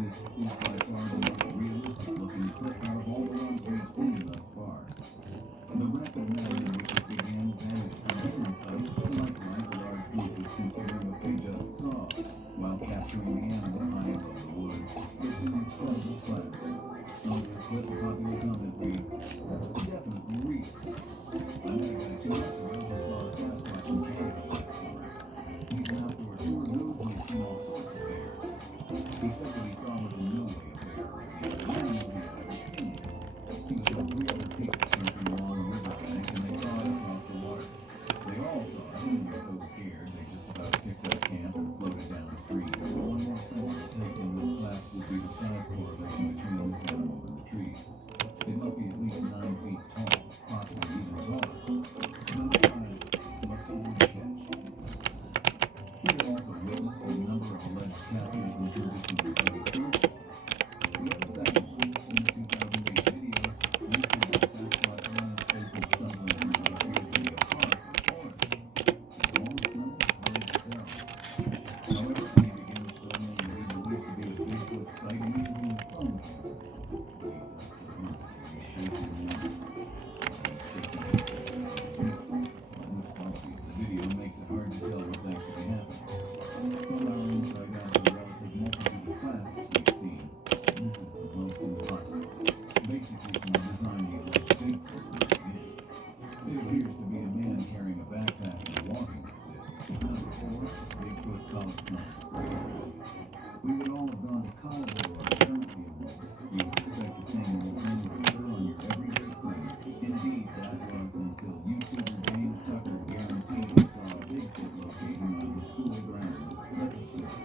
This is by far the most realistic looking clip out of all the ones we've seen thus far. The rapid manner in which it began vanished from human sight. Likewise, a large group is considering what they just saw, while capturing the animal high above the woods. It's an incredible classic. On this clip, a popular comment reads, "Definitely real." I met a guy 2 months ago who saw a Sasquatch in Canada last summer. He's an outdoor tour guide who's seen all sorts of bears. He said what he saw was in no way a bear or any animal he had ever seen. He showed 3 other people camping along a riverbank, and they saw it across the water. They all saw it and were so scared they just about picked up camp and floated downstream. One more sensitive take from this class would be the size correlation between this animal and the trees. It must be at least 9 feet tall, possibly even taller. Number 5. What's a wood catch? We have also witnessed a number of alleged captures and conditions of research. We have a second one. In the 2008 video, YouTuber Sasquatch Land faces stumbling through what appears to be a park or forest. It almost smells hard to tell. However, when he begins filming what he believes to be a Bigfoot sighting using his phone camera, he does so very shaky and warm. Shaking just to see the beast. The quality of the video makes it hard to tell what's actually happening. From our insight out of the relative multitude of clasps we've seen, this is the most impossible. Basically, from the design the alleged Bigfoot is moving in. It appears to be a man carrying a backpack and a walking stick. Number 4, Bigfoot college friends. We would all have gone to college or are currently enrolled. You would expect the same old thing would occur on your everyday premise. Indeed, that was until YouTuber James Tucker guaranteed he saw a Bigfoot locating on his school grounds. Let's observe.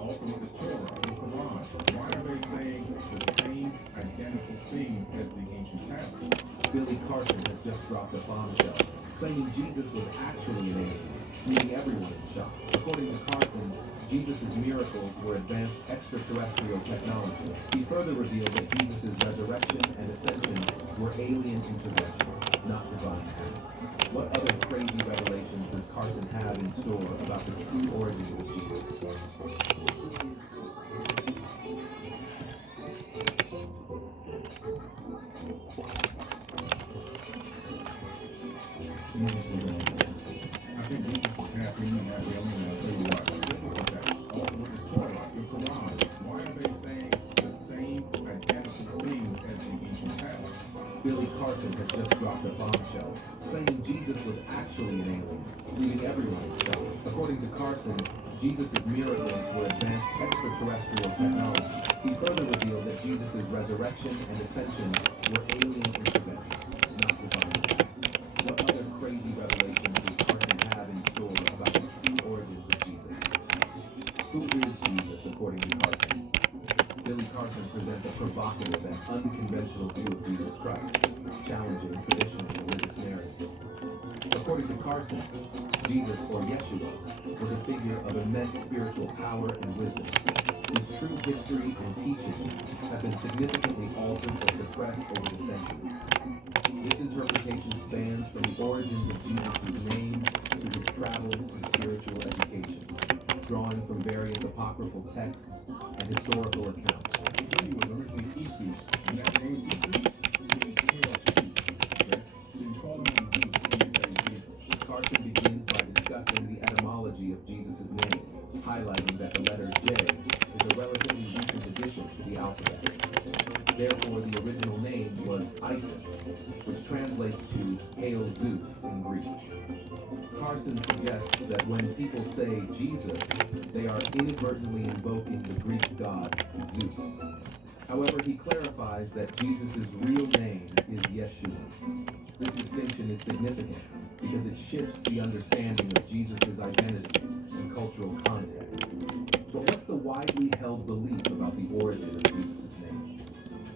Also with the Torah, the Quran, why are they saying the same identical things as the ancient tablets? Billy Carson has just dropped a bombshell, claiming Jesus was actually an alien, leaving everyone in shock. According to Carson, Jesus' miracles were advanced extraterrestrial technology. He further revealed that Jesus' resurrection and ascension were alien interventions, not divine acts. What other crazy revelations does Carson have in store about the true origins of Jesus? I think Jesus is happy and happy. I'm going to tell you why. dropped a bombshell, claiming Jesus was actually an alien, leaving everyone in shock. According to Carson, Jesus' miracles were advanced extraterrestrial technology. He further revealed that Jesus' resurrection and ascension were alien interventions, not divine attacks. What other crazy revelations does Carson have in store about the true origins of Jesus? Who is Jesus according to Carson? Billy Carson presents a provocative and unconventional view of Jesus Christ, challenging traditional religious narratives. According to Carson, Jesus, or Yeshua, was a figure of immense spiritual power and wisdom, whose true history and teachings have been significantly altered or suppressed over the centuries. This interpretation spans from the origins of Jesus' name to his travels and spiritual education, drawing from various apocryphal texts and historical accounts. He was originally Isus, and that name Isus means hail Zeus. Okay? So you call him Zeus when you say Jesus. Carson begins by discussing the etymology of Jesus' name, highlighting that the letter J is a relatively recent addition to the alphabet. Therefore, the original name was Isis, which translates to Hail Zeus in Greek. Carson suggests that when people say Jesus, they are inadvertently invoking the Greek god Zeus. However, he clarifies that Jesus' real name is Yeshua. This distinction is significant because it shifts the understanding of Jesus' identity and cultural context. But what's the widely held belief about the origin of Jesus' name?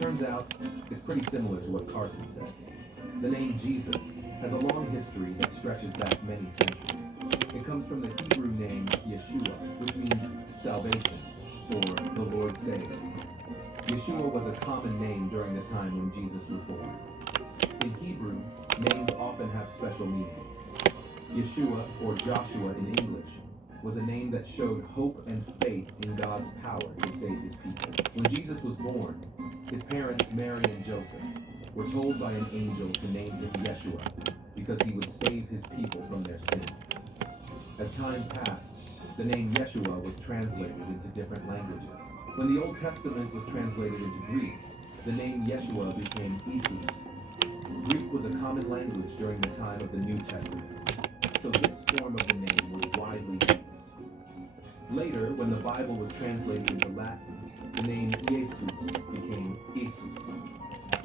Turns out, it's pretty similar to what Carson said. The name Jesus has a long history that stretches back many centuries. It comes from the Hebrew name Yeshua, which means salvation, or the Lord saves. Yeshua was a common name during the time when Jesus was born. In Hebrew, names often have special meanings. Yeshua, or Joshua in English, was a name that showed hope and faith in God's power to save his people. When Jesus was born, his parents, Mary and Joseph, were told by an angel to name him Yeshua because he would save his people from their sins. As time passed, the name Yeshua was translated into different languages. When the Old Testament was translated into Greek, the name Yeshua became Isus. Greek was a common language during the time of the New Testament, so this form of the name was widely used. Later, when the Bible was translated into Latin, the name Jesus became Jesus.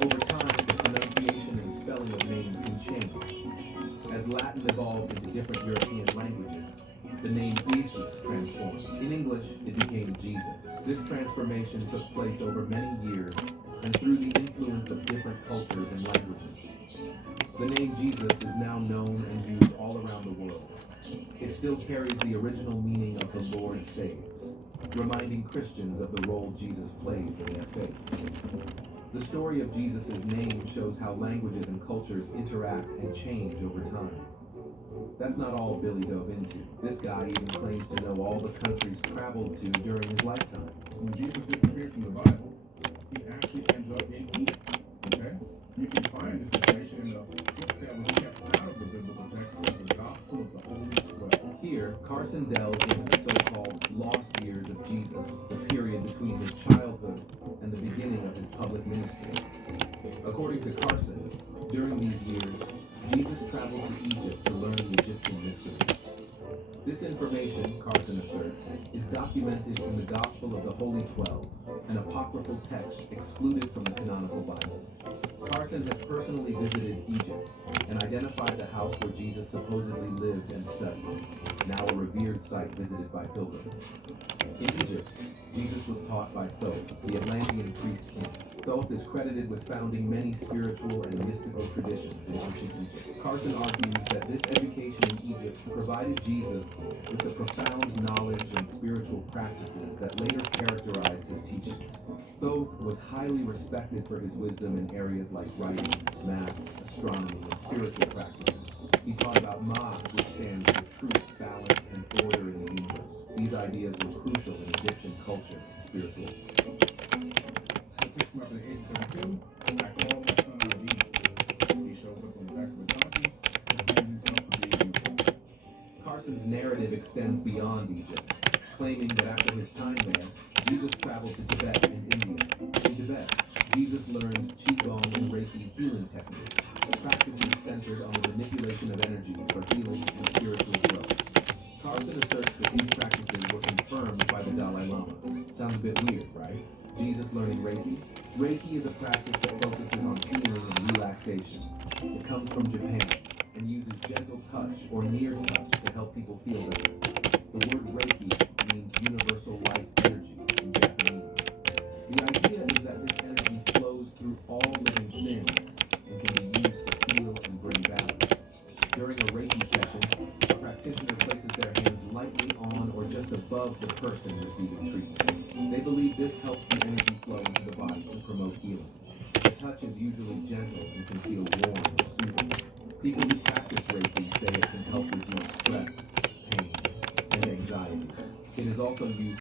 Over time, the pronunciation and spelling of names can change. As Latin evolved into different European languages, the name Jesus transformed. In English, it became Jesus. This transformation took place over many years and through the influence of different cultures and languages. The name Jesus is now known and used all around the world. It still carries the original meaning of the Lord saves, reminding Christians of the role Jesus plays in their faith. The story of Jesus' name shows how languages and cultures interact and change over time. That's not all Billy dove into. This guy even claims to know all the countries traveled to during his lifetime. When Jesus disappeared from the Bible, he actually ends up in Egypt. Okay? You can find this information in the book that was kept out of the biblical text called the Gospel of the Holy 12. Here, Carson delves into the so-called lost years of Jesus, the period between his childhood and the beginning of his public ministry. According to Carson, during these years, Jesus traveled to Egypt to learn the Egyptian mysteries. This information, Carson asserts, is documented in the Gospel of the Holy 12, an apocryphal text excluded from the canonical Bible. Carson has personally visited Egypt and identified the house where Jesus supposedly lived and studied, now a revered site visited by pilgrims. In Egypt, Jesus was taught by Thoth, the Atlantean priest king. Thoth is credited with founding many spiritual and mystical traditions in ancient Egypt. Carson argues that this education in Egypt provided Jesus with the profound knowledge and spiritual practices that later characterized his teachings. Thoth was highly respected for his wisdom in areas like writing, maths, astronomy, and spiritual practices. He taught about Ma, which stands for truth, balance, and order in the universe. These ideas were crucial in Egyptian culture and spiritual. Picks him up at the age of 32, I called my son out of Egypt. He shows up on the back of a donkey and hands himself to be used. Carson's narrative extends beyond Egypt, claiming that after his time there, Jesus traveled to Tibet and India. In Tibet, Jesus learned Qigong and Reiki healing techniques, The practice is centered on the manipulation of energy for healing and spiritual growth. Carson asserts that these practices were confirmed by the Dalai Lama. Sounds a bit weird, right? Jesus learning Reiki? Reiki is a practice that focuses on healing and relaxation. It comes from Japan and uses gentle touch or near touch to help people feel better. The word Reiki means universal light energy in Japanese. The idea is that this energy flows through all living things and can be used to heal and bring balance. During a Reiki session, a practitioner places their hands lightly on or just above the person receiving treatment. They believe this helps the energy flow into the body to promote healing. The touch is usually gentle and can feel warm